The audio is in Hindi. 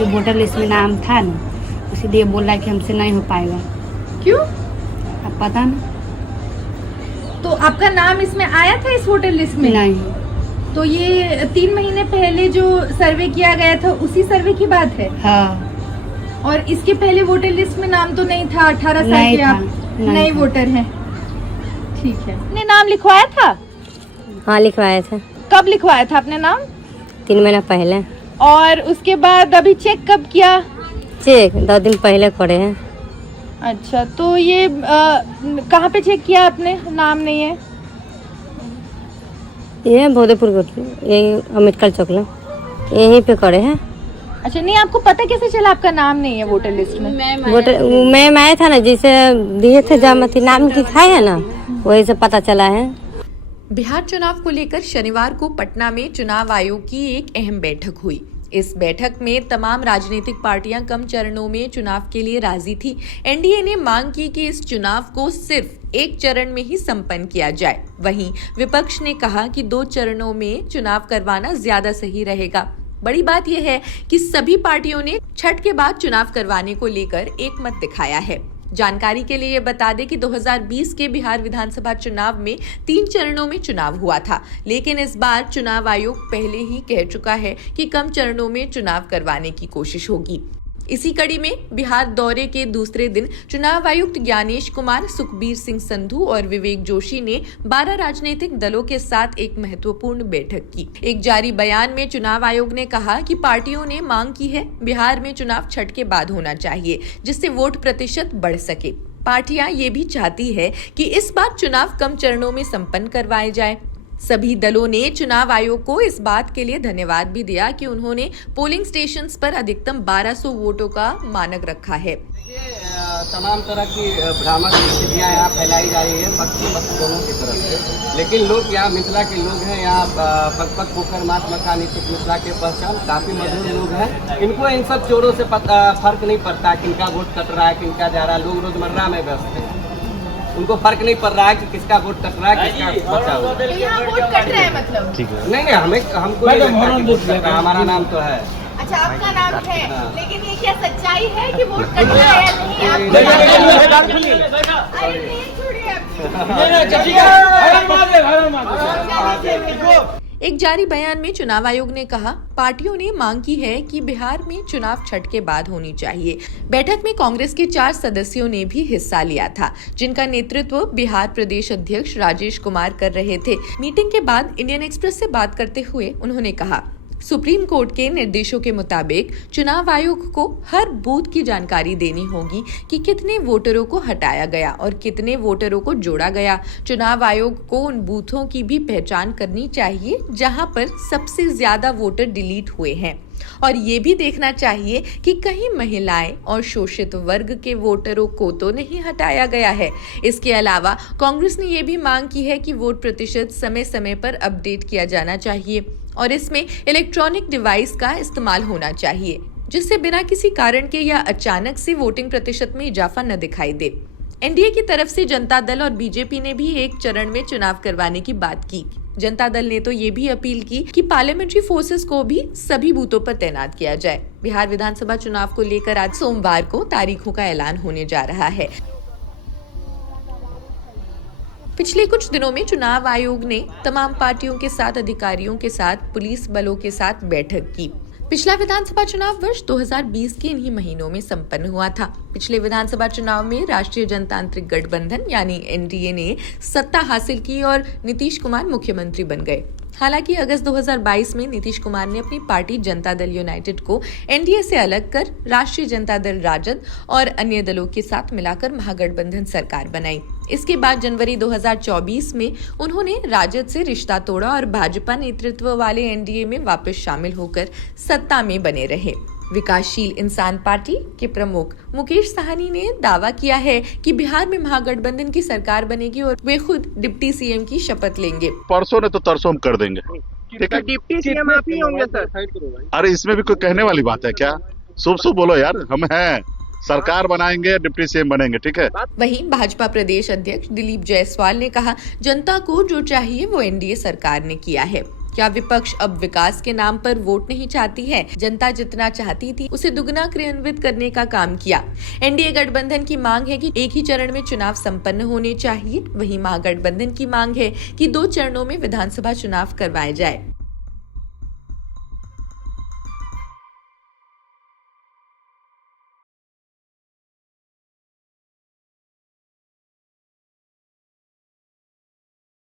जो वोटर लिस्ट में नाम था ना, इसीलिए बोल रहा है कि हमसे नहीं हो पाएगा। क्यों? अब पता नहीं। तो आपका नाम इसमें आया था इस वोटर लिस्ट में? नहीं। तो ये 3 महीने पहले जो सर्वे किया गया था उसी सर्वे की बात है? हाँ। और इसके पहले वोटर लिस्ट में नाम तो नहीं था? 18 साल नहीं के था, आप नहीं नए था। वोटर हैं। ठीक है। आपने नाम लिखवाया था? हाँ लिखवाया था। कब लिखवाया था आपने नाम? 3 महीना पहले। और उसके बाद अभी चेक कब किया? चेक 2 दिन पहले करे हैं। अच्छा, तो ये कहाँ पे चेक किया आपने? नाम नहीं है? ये भोदेपुर ये अम्बेडकर चौक में यहीं पे करे हैं। अच्छा, नहीं आपको पता कैसे चला आपका नाम नहीं है वोटर लिस्ट में? वोटर मैम आया था ना, जिसे दिए थे जामती नाम लिखाए है ना, वही से पता चला है। बिहार चुनाव को लेकर शनिवार को पटना में चुनाव आयोग की एक अहम बैठक हुई। इस बैठक में तमाम राजनीतिक पार्टियां कम चरणों में चुनाव के लिए राजी थी। एनडीए ने मांग की कि इस चुनाव को सिर्फ एक चरण में ही संपन्न किया जाए। वहीं विपक्ष ने कहा कि 2 चरणों में चुनाव करवाना ज्यादा सही रहेगा। बड़ी बात यह है कि सभी पार्टियों ने छठ के बाद चुनाव करवाने को लेकर एक मत दिखाया है। जानकारी के लिए बता दें कि 2020 के बिहार विधानसभा चुनाव में 3 चरणों में चुनाव हुआ था, लेकिन इस बार चुनाव आयोग पहले ही कह चुका है कि कम चरणों में चुनाव करवाने की कोशिश होगी। इसी कड़ी में बिहार दौरे के दूसरे दिन चुनाव आयुक्त ज्ञानेश कुमार, सुखबीर सिंह संधू और विवेक जोशी ने 12 राजनीतिक दलों के साथ एक महत्वपूर्ण बैठक की। एक जारी बयान में चुनाव आयोग ने कहा कि पार्टियों ने मांग की है बिहार में चुनाव छठ के बाद होना चाहिए, जिससे वोट प्रतिशत बढ़ सके। पार्टियां ये भी चाहती है कि इस बार चुनाव कम चरणों में संपन्न करवाए जाए। सभी दलों ने चुनाव आयोग को इस बात के लिए धन्यवाद भी दिया कि उन्होंने पोलिंग स्टेशंस पर अधिकतम 1200 वोटों का मानक रखा है। तमाम तरह की भ्रामक स्थितियाँ यहाँ फैलाई जा रही है पश्चिम मध्य दोनों की तरफ से, लेकिन लोग यहाँ मिथिला के लोग हैं, यहाँ पकपक पोखर मात मकान मिथिला के पहचान काफ़ी मजबूत लोग हैं। इनको इन सब चोरों से फर्क नहीं पड़ता किनका वोट कट रहा है, किनका जा रहा है। लोग रोजमर्रा में व्यस्त हैं, उनको फर्क नहीं पड़ रहा है कि किसका वोट कट रहा है, किसका बचा हुआ है। यहाँ वोट कट रहा है मतलब? नहीं हमको नहीं लगता कि वोट कट रहा है। हमारा नाम तो है। अच्छा, आपका नाम है, लेकिन ये क्या सच्चाई है कि वोट कट रहा है या नहीं? एक जारी बयान में चुनाव आयोग ने कहा, पार्टियों ने मांग की है कि बिहार में चुनाव छठ के बाद होनी चाहिए। बैठक में कांग्रेस के 4 सदस्यों ने भी हिस्सा लिया था, जिनका नेतृत्व बिहार प्रदेश अध्यक्ष राजेश कुमार कर रहे थे। मीटिंग के बाद इंडियन एक्सप्रेस से बात करते हुए उन्होंने कहा, सुप्रीम कोर्ट के निर्देशों के मुताबिक चुनाव आयोग को हर बूथ की जानकारी देनी होगी कि कितने वोटरों को हटाया गया और कितने वोटरों को जोड़ा गया। चुनाव आयोग को उन बूथों की भी पहचान करनी चाहिए जहां पर सबसे ज्यादा वोटर डिलीट हुए हैं, और ये भी देखना चाहिए कि कहीं महिलाएं और शोषित वर्ग के वोटरों को तो नहीं हटाया गया है। इसके अलावा कांग्रेस ने ये भी मांग की है कि वोट प्रतिशत समय समय पर अपडेट किया जाना चाहिए और इसमें इलेक्ट्रॉनिक डिवाइस का इस्तेमाल होना चाहिए, जिससे बिना किसी कारण के या अचानक से वोटिंग प्रतिशत में इजाफा न दिखाई दे। एनडीए की तरफ से जनता दल और बीजेपी ने भी एक चरण में चुनाव करवाने की बात की। जनता दल ने तो ये भी अपील की कि पार्लियामेंट्री फोर्सेस को भी सभी बूथों पर तैनात किया जाए। बिहार विधानसभा चुनाव को लेकर आज सोमवार को तारीखों का ऐलान होने जा रहा है। पिछले कुछ दिनों में चुनाव आयोग ने तमाम पार्टियों के साथ, अधिकारियों के साथ, पुलिस बलों के साथ बैठक की। पिछला विधानसभा चुनाव वर्ष 2020 के इन्हीं महीनों में संपन्न हुआ था। पिछले विधानसभा चुनाव में राष्ट्रीय जनतांत्रिक गठबंधन यानी एनडीए ने सत्ता हासिल की और नीतीश कुमार मुख्यमंत्री बन गए। हालांकि अगस्त 2022 में नीतीश कुमार ने अपनी पार्टी जनता दल यूनाइटेड को एनडीए से अलग कर राष्ट्रीय जनता दल राजद और अन्य दलों के साथ मिलाकर महागठबंधन सरकार बनाई। इसके बाद जनवरी 2024 में उन्होंने राजद से रिश्ता तोड़ा और भाजपा नेतृत्व वाले एनडीए में वापस शामिल होकर सत्ता में बने रहे। विकासशील इंसान पार्टी के प्रमुख मुकेश साहनी ने दावा किया है कि बिहार में महागठबंधन की सरकार बनेगी और वे खुद डिप्टी सीएम की शपथ लेंगे। परसों ने तो तरसों हम कर देंगे। ठीक है, डिप्टी सीएम आप ही होंगे सर? अरे इसमें भी कोई कहने वाली बात है क्या? शुभ शुभ बोलो यार, हम हैं, सरकार बनाएंगे, डिप्टी सीएम बनेंगे। ठीक है। वहीं भाजपा प्रदेश अध्यक्ष दिलीप जायसवाल ने कहा, जनता को जो चाहिए वो एनडीए सरकार ने किया है। क्या विपक्ष अब विकास के नाम पर वोट नहीं चाहती है? जनता जितना चाहती थी उसे दुगना क्रियान्वित करने का काम किया। एनडीए गठबंधन की मांग है कि एक ही चरण में चुनाव संपन्न होने चाहिए। वहीं महागठबंधन की मांग है कि 2 चरणों में विधानसभा चुनाव करवाए जाए।